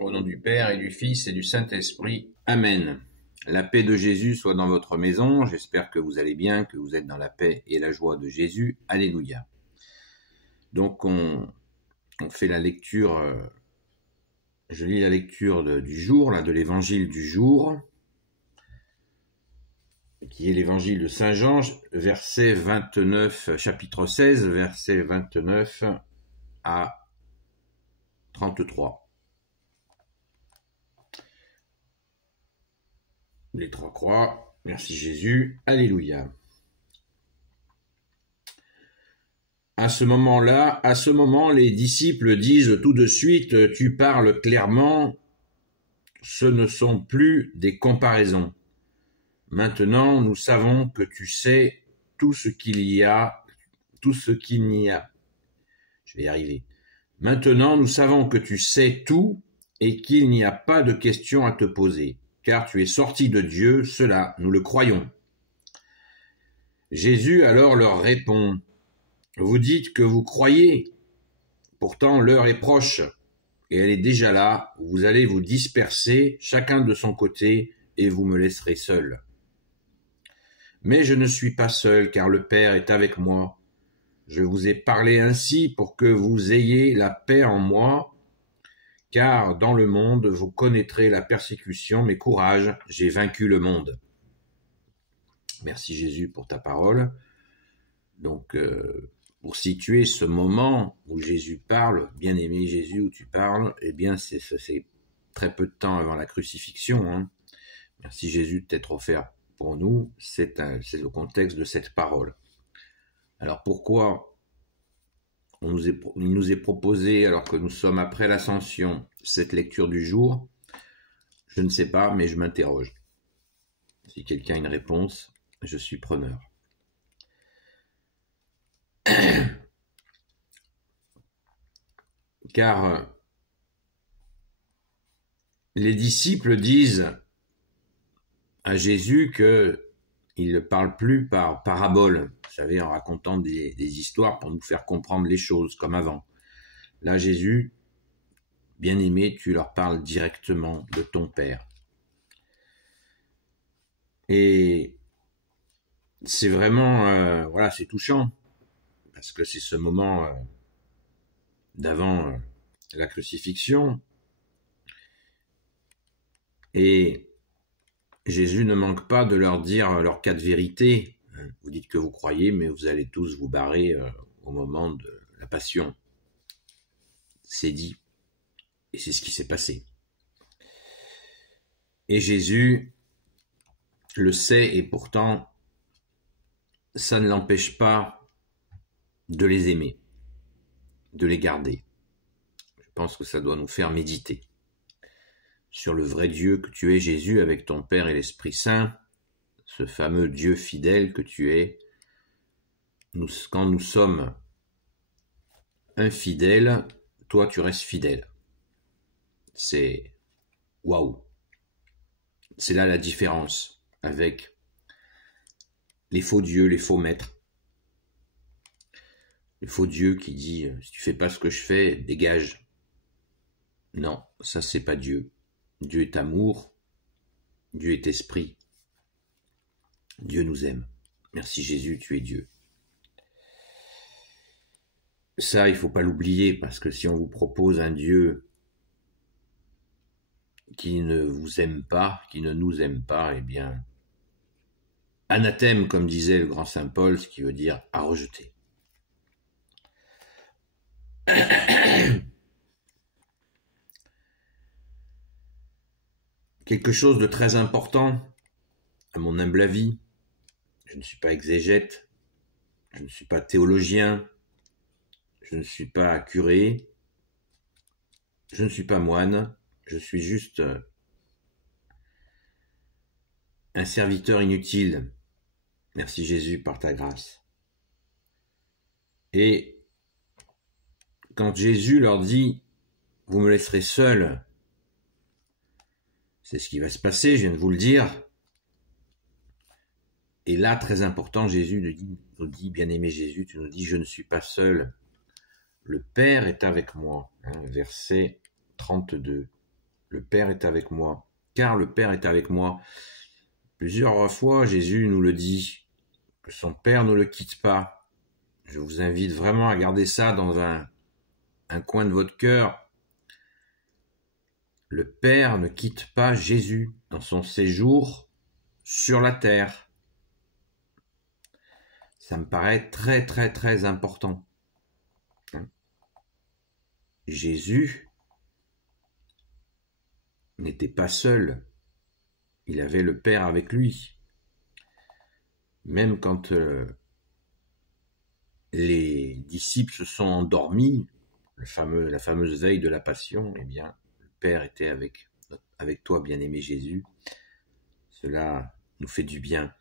Au nom du Père et du Fils et du Saint-Esprit. Amen. La paix de Jésus soit dans votre maison. J'espère que vous allez bien, que vous êtes dans la paix et la joie de Jésus. Alléluia. Donc on fait la lecture, je lis la lecture du jour, là, de l'évangile du jour, qui est l'évangile de Saint Jean, verset 29, chapitre 16, verset 29 à 33. Les trois croix, merci Jésus, alléluia. À ce moment, les disciples disent tout de suite, tu parles clairement, ce ne sont plus des comparaisons. Maintenant, nous savons que tu sais tout ce qu'il n'y a. Je vais y arriver. Maintenant, nous savons que tu sais tout et qu'il n'y a pas de questions à te poser. Car tu es sorti de Dieu, cela, nous le croyons. Jésus alors leur répond, vous dites que vous croyez, pourtant l'heure est proche, et elle est déjà là, vous allez vous disperser, chacun de son côté, et vous me laisserez seul. Mais je ne suis pas seul, car le Père est avec moi. Je vous ai parlé ainsi pour que vous ayez la paix en moi, car dans le monde, vous connaîtrez la persécution, mais courage, j'ai vaincu le monde. Merci Jésus pour ta parole. Donc, pour situer ce moment où Jésus parle, bien-aimé Jésus, où tu parles, eh bien, c'est très peu de temps avant la crucifixion. Hein. Merci Jésus de t'être offert pour nous. C'est le contexte de cette parole. Alors, pourquoi il nous est proposé, alors que nous sommes après l'ascension, cette lecture du jour? Je ne sais pas, mais je m'interroge. Si quelqu'un a une réponse, je suis preneur. Car les disciples disent à Jésus qu'il ne parle plus par parabole, vous savez, en racontant des histoires pour nous faire comprendre les choses comme avant. Là, Jésus, bien-aimé, tu leur parles directement de ton Père. Et c'est vraiment, voilà, c'est touchant, parce que c'est ce moment d'avant la crucifixion. Et Jésus ne manque pas de leur dire leur cas de vérité. Vous dites que vous croyez, mais vous allez tous vous barrer au moment de la passion. C'est dit. Et c'est ce qui s'est passé. Et Jésus le sait, et pourtant, ça ne l'empêche pas de les aimer, de les garder. Je pense que ça doit nous faire méditer sur le vrai Dieu que tu es, Jésus, avec ton Père et l'Esprit Saint, ce fameux Dieu fidèle que tu es. Quand nous sommes infidèles, toi tu restes fidèle. C'est waouh. C'est là la différence avec les faux dieux, les faux maîtres. Le faux Dieu qui dit si tu fais pas ce que je fais, dégage. Non, ça c'est pas Dieu. Dieu est amour, Dieu est esprit. Dieu nous aime. Merci Jésus, tu es Dieu. Ça, il faut pas l'oublier, parce que si on vous propose un Dieu qui ne vous aime pas, qui ne nous aime pas, eh bien, anathème, comme disait le grand Saint Paul, ce qui veut dire à rejeter. Quelque chose de très important, à mon humble avis, je ne suis pas exégète, je ne suis pas théologien, je ne suis pas curé, je ne suis pas moine, je suis juste un serviteur inutile. Merci Jésus par ta grâce. Et quand Jésus leur dit « Vous me laisserez seul », c'est ce qui va se passer, je viens de vous le dire. Et là, très important, Jésus nous dit, bien-aimé Jésus, tu nous dis « Je ne suis pas seul, le Père est avec moi ». Verset 32. Le Père est avec moi, car le Père est avec moi. Plusieurs fois, Jésus nous le dit, que son Père ne le quitte pas. Je vous invite vraiment à garder ça dans un coin de votre cœur. Le Père ne quitte pas Jésus dans son séjour sur la terre. Ça me paraît très très très important. Jésus n'était pas seul. Il avait le Père avec lui. Même quand les disciples se sont endormis, la fameuse veille de la Passion, eh bien, le Père était avec toi, bien-aimé Jésus. Cela nous fait du bien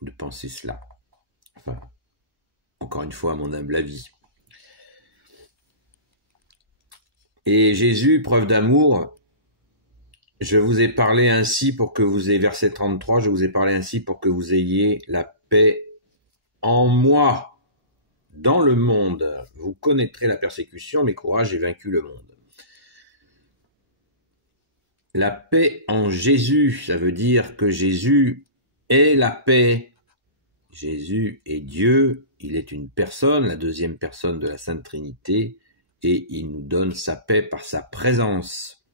de penser cela. Enfin, encore une fois, à mon humble avis. Et Jésus, preuve d'amour, je vous ai parlé ainsi pour que vous ayez, verset 33, je vous ai parlé ainsi pour que vous ayez la paix en moi. Dans le monde, vous connaîtrez la persécution, mais courage, j'ai vaincu le monde. La paix en Jésus, ça veut dire que Jésus est la paix. Jésus est Dieu, il est une personne, la deuxième personne de la Sainte Trinité, et il nous donne sa paix par sa présence.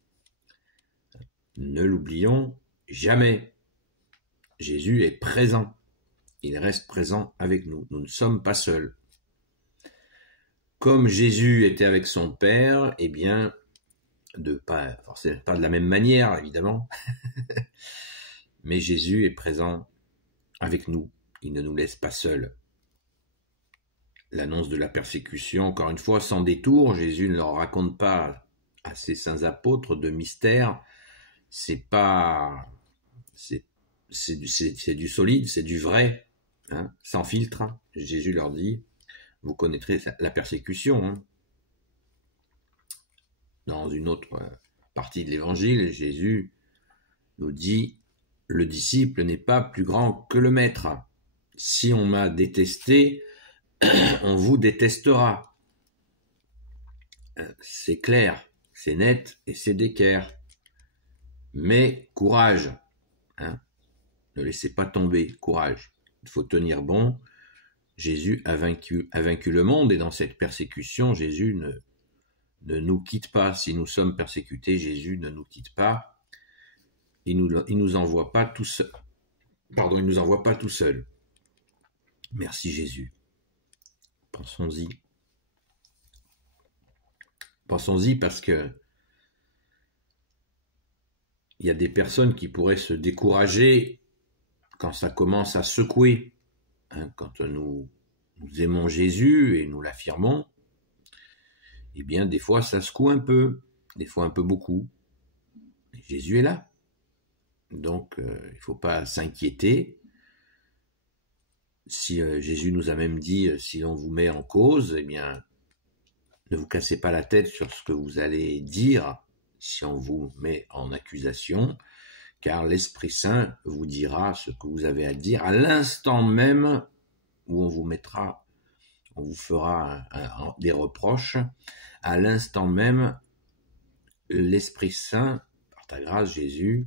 Ne l'oublions jamais. Jésus est présent. Il reste présent avec nous. Nous ne sommes pas seuls. Comme Jésus était avec son Père, eh bien, forcément pas de la même manière, évidemment, mais Jésus est présent avec nous. Il ne nous laisse pas seuls. L'annonce de la persécution, encore une fois, sans détour, Jésus ne leur raconte pas à ses saints apôtres de mystère. C'est du solide, c'est du vrai, hein, sans filtre. Jésus leur dit, vous connaîtrez la persécution. Hein. Dans une autre partie de l'évangile, Jésus nous dit, le disciple n'est pas plus grand que le maître. Si on m'a détesté, on vous détestera. C'est clair, c'est net et c'est d'équerre. Mais courage, hein, ne laissez pas tomber, courage. Il faut tenir bon. Jésus a vaincu le monde et dans cette persécution, Jésus ne nous quitte pas. Si nous sommes persécutés, Jésus ne nous quitte pas. Il nous envoie pas tout seul. Pardon, il nous envoie pas tout seul. Merci Jésus. Pensons-y. Pensons-y parce que il y a des personnes qui pourraient se décourager quand ça commence à secouer. Hein, quand nous aimons Jésus et nous l'affirmons, eh bien des fois ça secoue un peu, des fois un peu beaucoup. Et Jésus est là. Donc il ne faut pas s'inquiéter. Si Jésus nous a même dit, si l'on vous met en cause, eh bien ne vous cassez pas la tête sur ce que vous allez dire si on vous met en accusation, car l'Esprit Saint vous dira ce que vous avez à dire à l'instant même où on vous fera des reproches. À l'instant même, l'Esprit Saint, par ta grâce Jésus,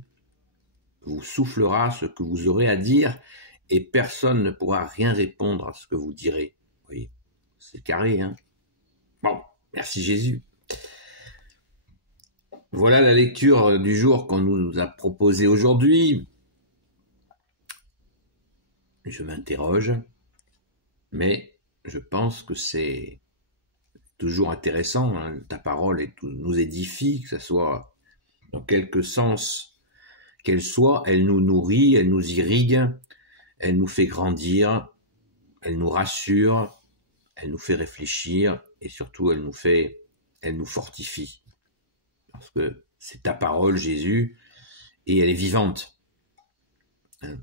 vous soufflera ce que vous aurez à dire et personne ne pourra rien répondre à ce que vous direz. Vous voyez, c'est carré, hein? Bon, merci Jésus. Voilà la lecture du jour qu'on nous a proposée aujourd'hui. Je m'interroge, mais je pense que c'est toujours intéressant. Hein. Ta parole nous édifie, que ce soit dans quelque sens qu'elle soit, elle nous nourrit, elle nous irrigue, elle nous fait grandir, elle nous rassure, elle nous fait réfléchir et surtout elle nous fortifie. Parce que c'est ta parole, Jésus, et elle est vivante. Hein.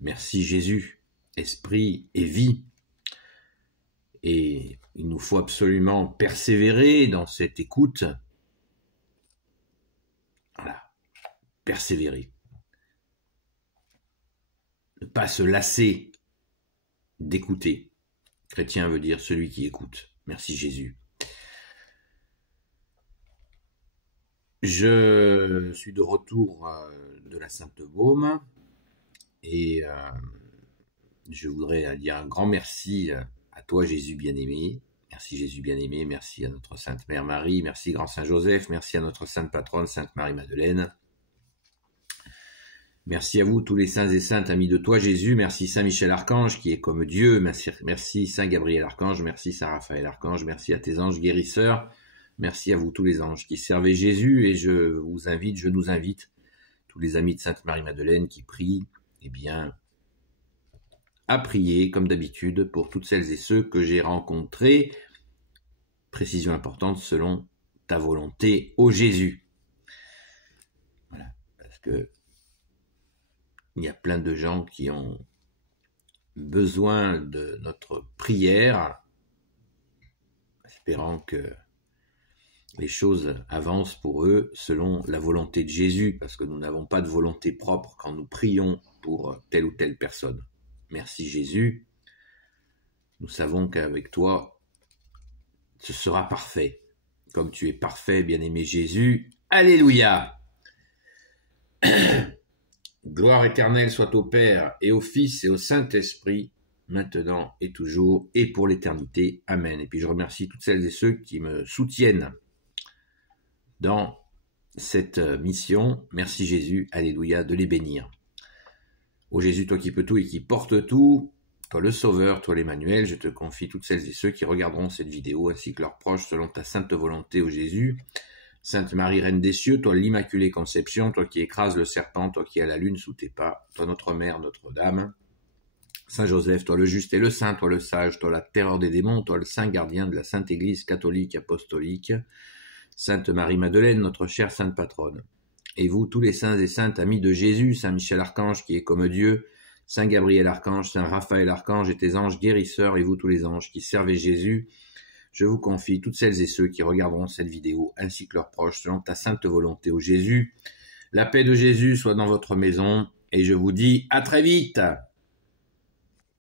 Merci Jésus, esprit et vie. Et il nous faut absolument persévérer dans cette écoute. Voilà, persévérer. Ne pas se lasser d'écouter. Chrétien veut dire celui qui écoute. Merci Jésus. Je suis de retour de la Sainte-Baume et je voudrais dire un grand merci à toi, Jésus bien-aimé. Merci Jésus bien-aimé, merci à notre Sainte Mère Marie, merci Grand Saint Joseph, merci à notre Sainte Patronne, Sainte Marie-Madeleine. Merci à vous, tous les saints et saintes amis de toi, Jésus. Merci Saint Michel Archange, qui est comme Dieu. Merci Saint Gabriel Archange. Merci Saint Raphaël Archange. Merci à tes anges guérisseurs. Merci à vous, tous les anges qui servaient Jésus. Et je nous invite, tous les amis de Sainte Marie-Madeleine qui prient, à prier, comme d'habitude, pour toutes celles et ceux que j'ai rencontrés. Précision importante, selon ta volonté, ô Jésus. Voilà, parce que il y a plein de gens qui ont besoin de notre prière, espérant que les choses avancent pour eux selon la volonté de Jésus, parce que nous n'avons pas de volonté propre quand nous prions pour telle ou telle personne. Merci Jésus. Nous savons qu'avec toi, ce sera parfait. Comme tu es parfait, bien-aimé Jésus. Alléluia. Gloire éternelle soit au Père et au Fils et au Saint-Esprit, maintenant et toujours et pour l'éternité. Amen. Et puis je remercie toutes celles et ceux qui me soutiennent dans cette mission. Merci Jésus, alléluia, de les bénir. Ô Jésus, toi qui peux tout et qui porte tout, toi le Sauveur, toi l'Emmanuel, je te confie toutes celles et ceux qui regarderont cette vidéo ainsi que leurs proches selon ta sainte volonté, ô Jésus. Sainte Marie, Reine des cieux, toi l'Immaculée Conception, toi qui écrases le serpent, toi qui as la lune sous tes pas, toi notre Mère, Notre-Dame. Saint Joseph, toi le juste et le saint, toi le sage, toi la terreur des démons, toi le saint gardien de la Sainte Église catholique apostolique. Sainte Marie-Madeleine, notre chère Sainte Patronne. Et vous, tous les saints et saintes amis de Jésus, Saint Michel Archange qui est comme Dieu, Saint Gabriel Archange, Saint Raphaël Archange et tes anges guérisseurs, et vous tous les anges qui servez Jésus, je vous confie toutes celles et ceux qui regarderont cette vidéo, ainsi que leurs proches, selon ta sainte volonté, ô Jésus. La paix de Jésus soit dans votre maison, et je vous dis à très vite.